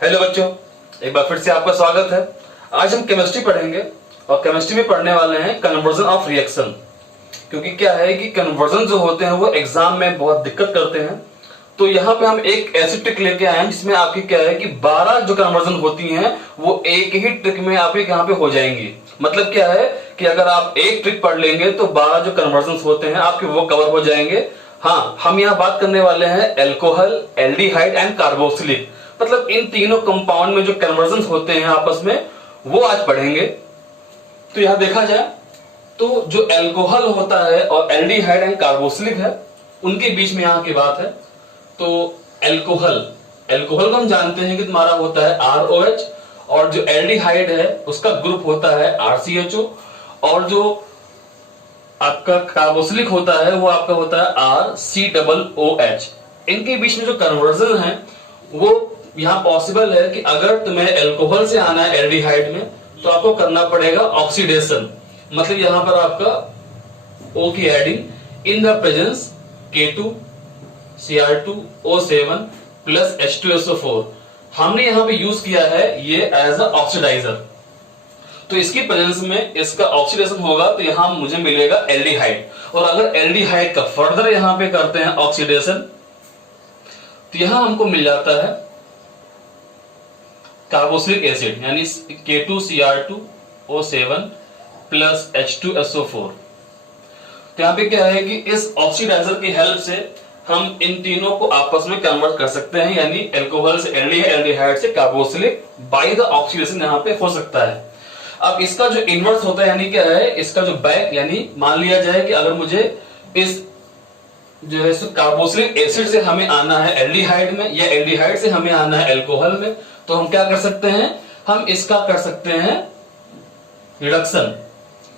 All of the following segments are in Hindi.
हेलो बच्चों, एक बार फिर से आपका स्वागत है। आज हम केमिस्ट्री पढ़ेंगे और केमिस्ट्री में पढ़ने वाले हैं कन्वर्जन ऑफ रिएक्शन। क्योंकि क्या है कि कन्वर्जन जो होते हैं वो एग्जाम में बहुत दिक्कत करते हैं। तो यहाँ पे हम एक ऐसी ट्रिक लेके आए हैं जिसमें आपकी क्या है कि 12 जो कन्वर्जन होती हैं वो एक ही ट्रिक में आपके यहाँ पे हो जाएंगी। मतलब क्या है कि अगर आप एक ट्रिक पढ़ लेंगे तो 12 जो कन्वर्जन होते हैं आपके वो कवर हो जाएंगे। हाँ, हम यहाँ बात करने वाले हैं एल्कोहल, एल्डिहाइड एंड कार्बोक्सिलिक, मतलब इन तीनों कंपाउंड में जो कन्वर्जन होते हैं आपस में वो आज पढ़ेंगे। तो यहां देखा जाए तो जो एल्कोहल होता है और एल्डिहाइड एंड कार्बोक्सिलिक है उनके बीच में यहां की बात है। तो एल्कोहल को हम जानते हैं कि तुम्हारा होता है ROH, और जो एल्डिहाइड है उसका ग्रुप होता है RCHO, और जो आपका कार्बोक्सिलिक होता है वो आपका होता है RCOOH। इनके बीच में जो कन्वर्जन है वो यहां पॉसिबल है कि अगर तुम्हें एल्कोहल से आना है एल्डिहाइड में तो आपको करना पड़ेगा ऑक्सीडेशन। मतलब यहां पर आपका O की adding in the presence K2Cr2O7 plus H2SO4 हमने यहां पे यूज किया है ये एज अ ऑक्सीडाइजर। तो इसकी प्रेजेंस में इसका ऑक्सीडेशन होगा तो यहां मुझे मिलेगा एल्डिहाइड। और अगर एल्डिहाइड का फर्दर यहां पे करते हैं ऑक्सीडेशन तो यहां हमको मिल जाता है कार्बोक्सिलिक एसिड यानी K2Cr2O7 प्लस H2SO4। तो यहां पे क्या है कि इस ऑक्सीडाइजर की हेल्प से हम इन तीनों को आपस में कन्वर्ट कर सकते हैं, यानी एल्कोहल से एल्डिहाइड से कार्बोक्सिलिक बाय द ऑक्सीडेशन यहां पे हो सकता है। अब इसका जो इनवर्स होता है यानी क्या है, इसका जो बैक, यानी मान लिया जाए कि अगर मुझे इस जो है कार्बोक्सिलिक एसिड से हमें आना है एल्डिहाइड में या एल्डिहाइड से हमें आना है एल्कोहल में, तो हम क्या कर सकते हैं, हम इसका कर सकते हैं रिडक्शन,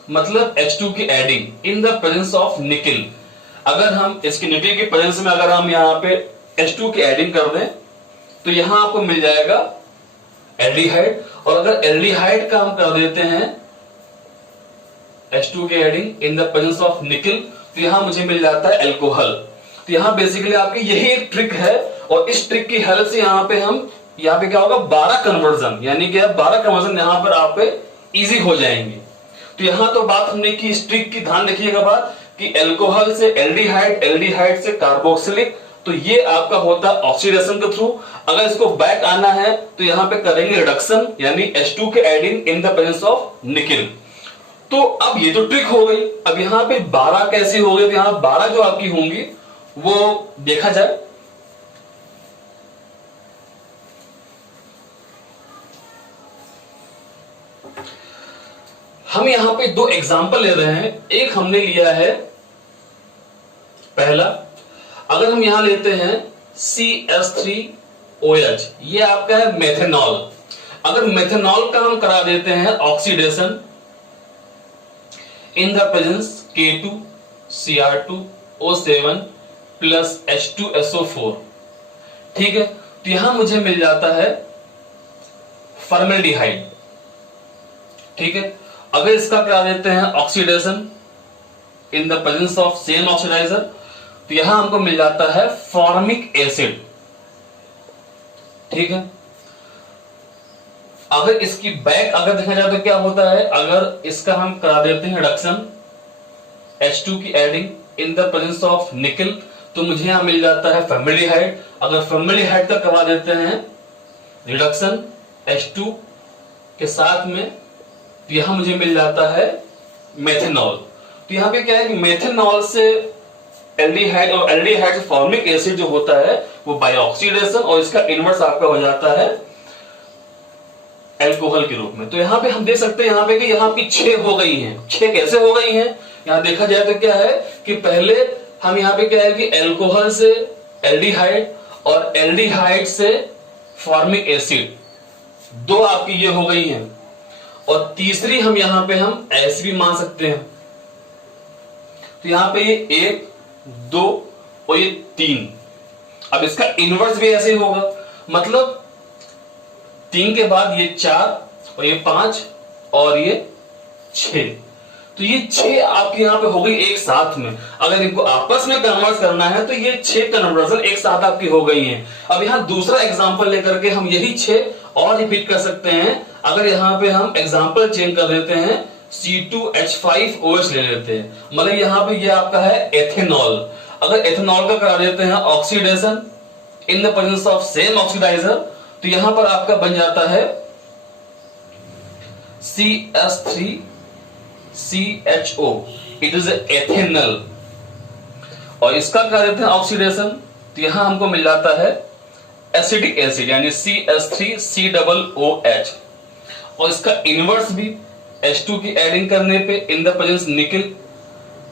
मतलब H2 की adding in the presence of निकल। अगर हम इसकी निकल की प्रेजेंस में अगर हम यहां पे H2 की एडिंग कर दें तो यहां आपको मिल जाएगा एल्डिहाइड, और अगर एल्डिहाइड का हम कर देते हैं H2 की adding in the presence of निकल तो यहां मुझे मिल जाता है एल्कोहल। तो यहां बेसिकली आपकी यही एक ट्रिक है, और इस ट्रिक की हेल्प से यहां पे क्या होगा 12 कन्वर्जन, यानी कि 12 कन्वर्जन यहां पर आप पे इजी हो जाएंगे। तो यहां तो बात हमने की इस ट्रिक की, ध्यान रखिएगा बात कि एल्कोहल से एल्डिहाइड, एल्डिहाइड से कार्बोक्सिलिक, तो ये आपका होता है ऑक्सीडेशन के थ्रू। अगर इसको बैक आना है तो यहां पे करेंगे रिडक्शन, यानी H2 के adding in the presence of निकल। तो अब ये तो ट्रिक हो गई। अब यहां पे 12 कैसी हो गई, तो यहां 12 जो आपकी होंगी वो देखा जाए। हम यहां पे दो एग्जाम्पल ले रहे हैं। एक हमने लिया है पहला, अगर हम यहां लेते हैं CH3OH, ये आपका है मेथेनॉल। अगर मेथेनॉल का हम करा देते हैं oxidation in the presence K2Cr2O7 plus H2SO4, ठीक है, तो यहां मुझे मिल जाता है फॉर्मेल्डिहाइड। ठीक है, अगर इसका करा देते हैं oxidation in the presence of same oxidiser तो यहां हमको मिल जाता है फॉर्मिक एसिड। ठीक है, अगर इसकी बैक अगर देखा जाए तो क्या होता है, अगर इसका हम करा देते हैं रिडक्शन H2 की adding in the presence of निकल तो मुझे यहां मिल जाता है फॉर्मेल्डिहाइड। अगर फॉर्मेल्डिहाइड का करवा देते हैं रिडक्शन H2 के साथ में तो यहां मुझे मिल जाता है मेथेनॉल। तो यहां पे क्या है कि मेथेनॉल से एल्डिहाइड और एल्डिहाइड से फॉर्मिक एसिड जो होता है वो बाय ऑक्सीडेशन, और इसका इनवर्स आपका हो जाता है एल्कोहल के रूप में। तो यहां पे हम देख सकते हैं यहां पे कि यहां की 6 हो गई हैं। 6 कैसे हो गई हैं, यहां देखा जाए तो क्या है कि पहले हम यहां पे क्या है कि एल्कोहल से एल्डिहाइड और एल्डिहाइड से फॉर्मिक एसिड, 2 आपकी ये हो गई हैं, और तीसरी हम यहां पे हम ऐसे भी मान सकते हैं। तो यहां पे ये 1 2 और ये 3। अब इसका इनवर्स भी ऐसे ही होगा, मतलब 3 के बाद ये 4 और ये 5 और ये 6। तो ये 6 आपके यहाँ पे हो गई एक साथ में। अगर इनको आपस में कन्वर्ट करना है तो ये 6 कन्वर्जन एक साथ आपकी हो गई हैं। अब यहाँ दूसरा एग्जांपल लेकर के हम यही 6 और रिपीट कर सकते हैं। अगर यहाँ पे हम एग्जांपल चेंज कर देते हैं, C2H5OH ले लेते हैं, मतलब यहाँ पे ये आपका है एथेनॉल। अगर एथेनॉल का करा देते हैं oxidation in the presence of same oxidiser, तो यहां पर आपका बन जाता है CS3CHO, इट इज एथेनल। और इसका करा देते हैं ऑक्सीडेशन, तो यहां हमको मिल जाता है एसिटिक एसिड यानी CS3COOH। और इसका इनवर्स भी H2 की एडिंग करने पे इन द प्रेजेंस निकल,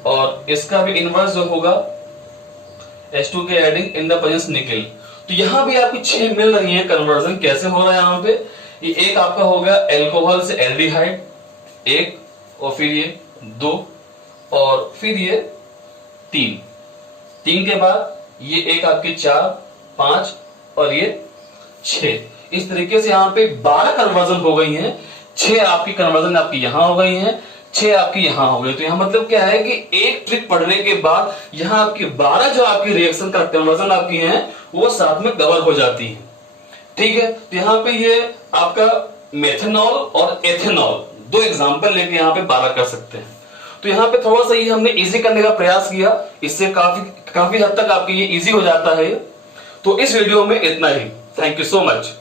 और इसका भी इनवर्स जो होगा H2 के एडिंग इन द प्रेजेंस निकल। तो यहां भी आपकी 6 मिल रही है। कन्वर्जन कैसे हो रहा है यहाँ पे, ये एक आपका हो गया एल्कोहल से एल्डिहाइड, एक, और फिर ये 2, और फिर ये 3 के बाद ये एक आपके 4, 5 और ये 6। इस तरीके से यहाँ पे 12 कन्वर्जन हो गई हैं। 6 आपकी कन्वर्जन आपकी यहां हो गई हैं, 6 आपकी यहां हो गई। तो यहां मतलब क्या है कि एक ट्रिक पढ़ने के बाद यहां आपकी 12 जो आपकी रिएक्शन का कन्वर्जन आपकी हैं वो साथ में कवर हो जाती है। ठीक है, तो यहां पे ये आपका मेथनॉल और एथेनॉल 2 एग्जांपल लेके यहां पे 12 कर सकते हैं। तो यहां पे थोड़ा सा ये हमने इजी करने का प्रयास किया, इससे काफी हद तक आपके ये इजी हो जाता है। तो इस वीडियो में इतना ही। Thank you so much.